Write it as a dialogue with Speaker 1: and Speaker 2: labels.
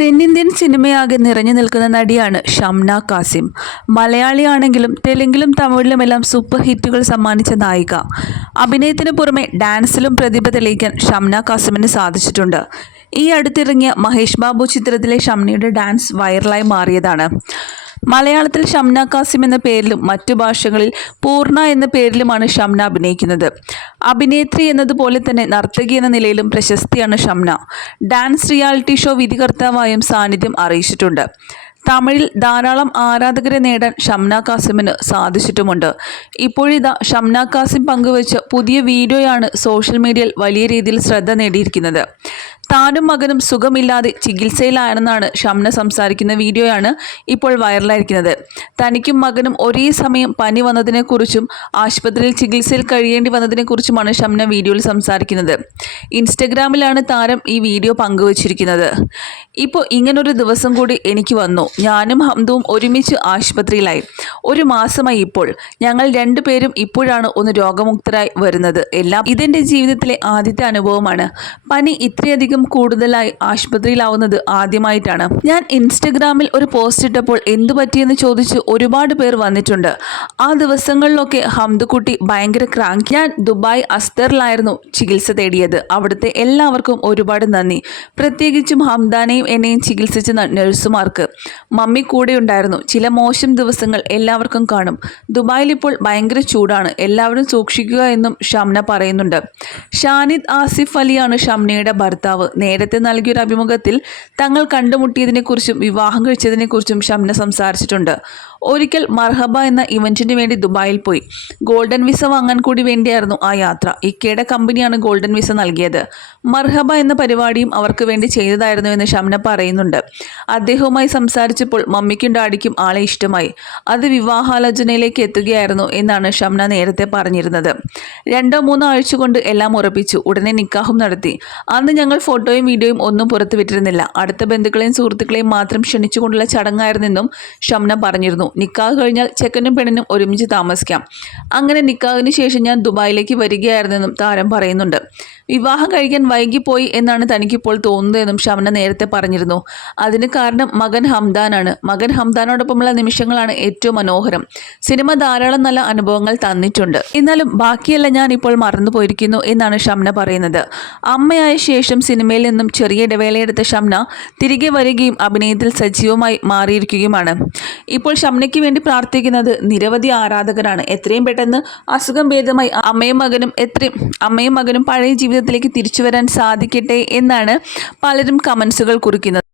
Speaker 1: തെന്നിന്ത്യൻ സിനിമയാകെ നിറഞ്ഞു നിൽക്കുന്ന നടിയാണ് ഷംന കാസിം. മലയാളിയാണെങ്കിലും തെലുങ്കിലും തമിഴിലുമെല്ലാം സൂപ്പർ ഹിറ്റുകൾ സമ്മാനിച്ച നായിക. അഭിനയത്തിന് പുറമെ ഡാൻസിലും പ്രതിഭ തെളിയിക്കാൻ ഷംന കാസിമിന് സാധിച്ചിട്ടുണ്ട്. ഈ അടുത്തിറങ്ങിയ മഹേഷ് ബാബു ചിത്രത്തിലെ ഷംനയുടെ ഡാൻസ് വൈറലായി മാറിയതാണ്. മലയാളത്തിൽ ഷംന കാസിം എന്ന പേരിലും മറ്റു ഭാഷകളിൽ പൂർണ എന്ന പേരിലുമാണ് ഷംന അഭിനയിക്കുന്നത്. അഭിനേത്രി എന്നതുപോലെ തന്നെ നർത്തകി എന്ന നിലയിലും പ്രശസ്തിയാണ് ഷംന. ഡാൻസ് റിയാലിറ്റി ഷോ വിധികർത്താവായും സാന്നിധ്യം അറിയിച്ചിട്ടുണ്ട്. തമിഴിൽ ധാരാളം ആരാധകരെ നേടാൻ ഷംന കാസിമിന് സാധിച്ചിട്ടുമുണ്ട്. ഇപ്പോഴിതാ ഷംന കാസിം പങ്കുവച്ച പുതിയ വീഡിയോയാണ് സോഷ്യൽ മീഡിയയിൽ വലിയ രീതിയിൽ ശ്രദ്ധ നേടിയിരിക്കുന്നത്. താനും മകനും സുഖമില്ലാതെ ചികിത്സയിലാണെന്നാണ് ഷംന സംസാരിക്കുന്ന വീഡിയോയാണ് ഇപ്പോൾ വൈറലായിരിക്കുന്നത്. തനിക്കും മകനും ഒരേ സമയം പനി വന്നതിനെക്കുറിച്ചും ആശുപത്രിയിൽ ചികിത്സയിൽ കഴിയേണ്ടി വന്നതിനെക്കുറിച്ചുമാണ് ഷംന വീഡിയോയിൽ സംസാരിക്കുന്നത്. ഇൻസ്റ്റഗ്രാമിലാണ് താരം ഈ വീഡിയോ പങ്കുവച്ചിരിക്കുന്നത്. ഇപ്പോൾ ഇങ്ങനൊരു ദിവസം കൂടി എനിക്ക് വന്നു. ഞാനും ഹംദുവും ഒരുമിച്ച് ആശുപത്രിയിലായി. ഒരു മാസമായി ഇപ്പോൾ. ഞങ്ങൾ രണ്ടുപേരും ഇപ്പോഴാണ് ഒന്ന് രോഗമുക്തരായി വരുന്നത്. എല്ലാം ഇതെന്റെ ജീവിതത്തിലെ ആദ്യത്തെ അനുഭവമാണ്. പനി ഇത്രയധികം കൂടുതലായി ആശുപത്രിയിലാവുന്നത് ആദ്യമായിട്ടാണ്. ഞാൻ ഇൻസ്റ്റഗ്രാമിൽ ഒരു പോസ്റ്റ് ഇട്ടപ്പോൾ എന്തു പറ്റിയെന്ന് ചോദിച്ച് ഒരുപാട് പേർ വന്നിട്ടുണ്ട്. ആ ദിവസങ്ങളിലൊക്കെ ഹംദുക്കുട്ടി ഭയങ്കര ക്രാങ്ക്. ഞാൻ ദുബായ് അസ്തറിലായിരുന്നു ചികിത്സ തേടിയത്. അവിടുത്തെ എല്ലാവർക്കും ഒരുപാട് നന്ദി. പ്രത്യേകിച്ചും ഹംദാനെയും എന്നെയും ചികിത്സിച്ച നഴ്സുമാർക്ക്. മമ്മി കൂടെ ഉണ്ടായിരുന്നു. ചില മോശം ദിവസങ്ങൾ എല്ലാവർക്കും കാണും. ദുബായിൽ ഇപ്പോൾ ഭയങ്കര ചൂടാണ്. എല്ലാവരും സൂക്ഷിക്കുക എന്നും ഷംന പറയുന്നുണ്ട്. ഷാനിദ് ആസിഫ് അലിയാണ് ഷംനയുടെ ഭർത്താവ്. നേരത്തെ നൽകിയൊരു അഭിമുഖത്തിൽ തങ്ങൾ കണ്ടുമുട്ടിയതിനെക്കുറിച്ചും വിവാഹം കഴിച്ചതിനെക്കുറിച്ചും ഷംന സംസാരിച്ചിട്ടുണ്ട്. ഒരിക്കൽ മർഹബ എന്ന ഇവന്റിന് വേണ്ടി ദുബായിൽ പോയി. ഗോൾഡൻ വിസ വാങ്ങാൻ കൂടി വേണ്ടിയായിരുന്നു ആ യാത്ര. ഇക്കയുടെ കമ്പനിയാണ് ഗോൾഡൻ വിസ നൽകിയത്. മർഹബ എന്ന പരിപാടിയും അവർക്ക് വേണ്ടി ചെയ്തതായിരുന്നു എന്ന് ഷംന പറയുന്നുണ്ട്. അദ്ദേഹവുമായി സംസാരിച്ചപ്പോൾ മമ്മിക്കും ഡാഡിക്കും ആളെ ഇഷ്ടമായി. അത് വിവാഹാലോചനയിലേക്ക് എത്തുകയായിരുന്നു എന്നാണ് ഷംന നേരത്തെ പറഞ്ഞിരുന്നത്. രണ്ടോ മൂന്നോ ആഴ്ച കൊണ്ട് എല്ലാം ഉറപ്പിച്ചു. ഉടനെ നിക്കാഹും നടത്തി. അന്ന് ഞങ്ങൾ ഫോട്ടോയും വീഡിയോയും ഒന്നും പുറത്തുവിട്ടിരുന്നില്ല. അടുത്ത ബന്ധുക്കളെയും സുഹൃത്തുക്കളെയും മാത്രം ക്ഷണിച്ചുകൊണ്ടുള്ള ചടങ്ങായിരുന്നെന്നും ഷംന പറഞ്ഞിരുന്നു. നിക്കാഹ് കഴിഞ്ഞാൽ ചെക്കനും പെണ്ണിനും ഒരുമിച്ച് താമസിക്കാം. അങ്ങനെ നിക്കാഹിന് ശേഷം ഞാൻ ദുബായിലേക്ക് വരികയായിരുന്നെന്നും താരം പറയുന്നുണ്ട്. വിവാഹം കഴിക്കാൻ വൈകിപ്പോയി എന്നാണ് തനിക്കിപ്പോൾ തോന്നുന്നതെന്നും ഷമന നേരത്തെ പറഞ്ഞിരുന്നു. അതിന് കാരണം മകൻ ഹംദാനാണ്. മകൻ ഹംദാനോടൊപ്പമുള്ള നിമിഷങ്ങളാണ് ഏറ്റവും മനോഹരം. സിനിമ ധാരാളം നല്ല അനുഭവങ്ങൾ തന്നിട്ടുണ്ട്. എന്നാലും ബാക്കിയല്ല ഞാൻ ഇപ്പോൾ മറന്നു പോയിരിക്കുന്നു എന്നാണ് ഷംന പറയുന്നത്. അമ്മയായ ശേഷം സിനിമയിൽ നിന്നും ചെറിയ ഇടവേളയെടുത്ത ഷംന തിരികെ വരികയും അഭിനയത്തിൽ സജീവമായി മാറിയിരിക്കുകയുമാണ്. ഇപ്പോൾ ഷംനയ്ക്ക് വേണ്ടി പ്രാർത്ഥിക്കുന്നത് നിരവധി ആരാധകരാണ്. എത്രയും പെട്ടെന്ന് അസുഖം ഭേദമായി അമ്മയും മകനും എത്രയും അമ്മയും മകനും പഴയ ജീവിതത്തിലേക്ക് തിരിച്ചു വരാൻ സാധിക്കട്ടെ എന്നാണ് പലരും കമൻസുകൾ കുറിക്കുന്നത്.